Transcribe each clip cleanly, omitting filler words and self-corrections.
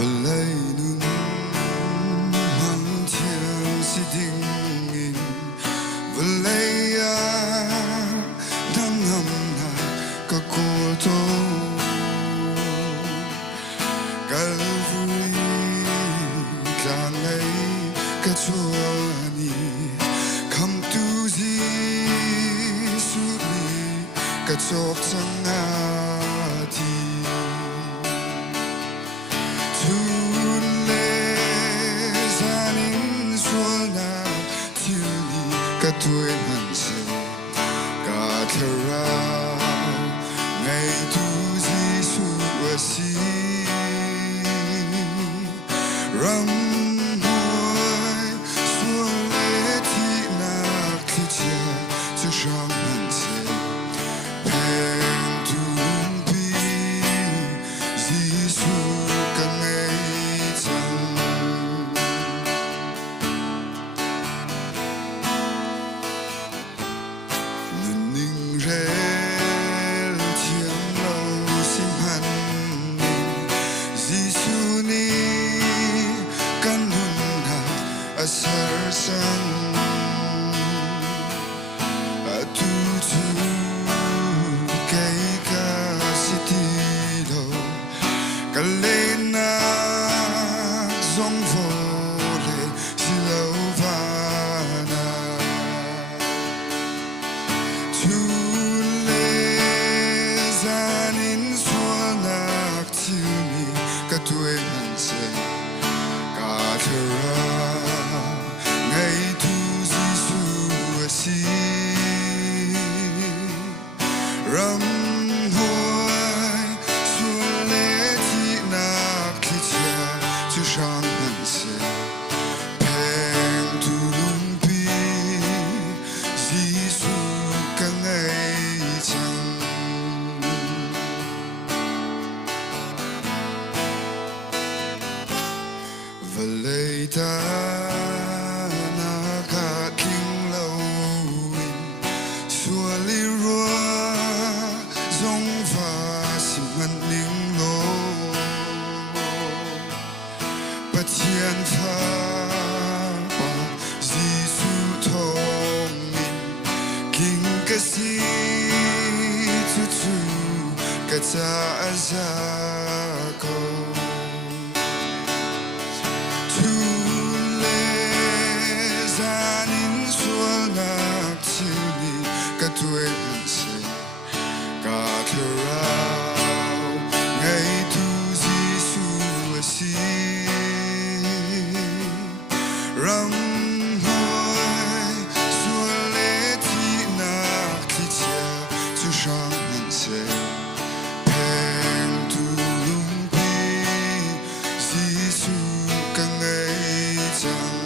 lấy nung mang thiên si tình in lấy đang ngầm na cả cô tô cả vui cả ngày cả chúa ni come to gì suốt ni cả chốc chẳng thì tuổi hận sẽ cả thâu ngày tu Giêsuasi ram hoi xuân lễ thị nạc thị chia cho sang hận sẽ bèn tuôn bi Giêsu cả ngày chẳng rel thiêng lâu xin hạnh Giêsu ni căn hồn hạt asar sang tu tu cây ca siti đâu cả lên na dòng vô lệ si lâu vana tuổi hận sẽ cả thâu ngày tu Giêsu asi ram hoi xuân lễ thị nạc thị chia cho sang hận sẽ bèn tu lung bi Giêsu cả ngày chẳng lấy ta na cả kinh lâu xua li rua dòng pha sim hận ninh lô bất thiên tha ba Giêsu thong min kinh cái si tu tu cái ta za câu tuổi hận sẽ cả thâu ngày tu Giêsu asi ram hoi xuân lễ thị nạc thị chia cho sang hận sẽ bèn tu lung bi Giêsu cả ngày chẳng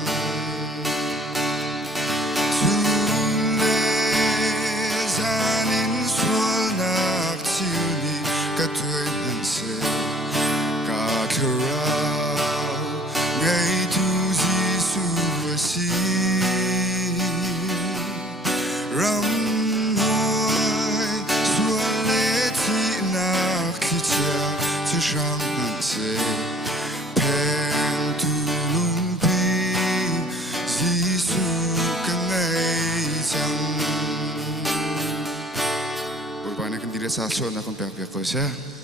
tuổi hận sẽ cả thâu ngày tu Giêsu asi ram hoi xuân lễ thị nạc thị chia cho sang hận sẽ bèn tu lung bi Giêsu cả ngày chẳng Urbannya kan tidak sah so nak pihak-pihak kau sih.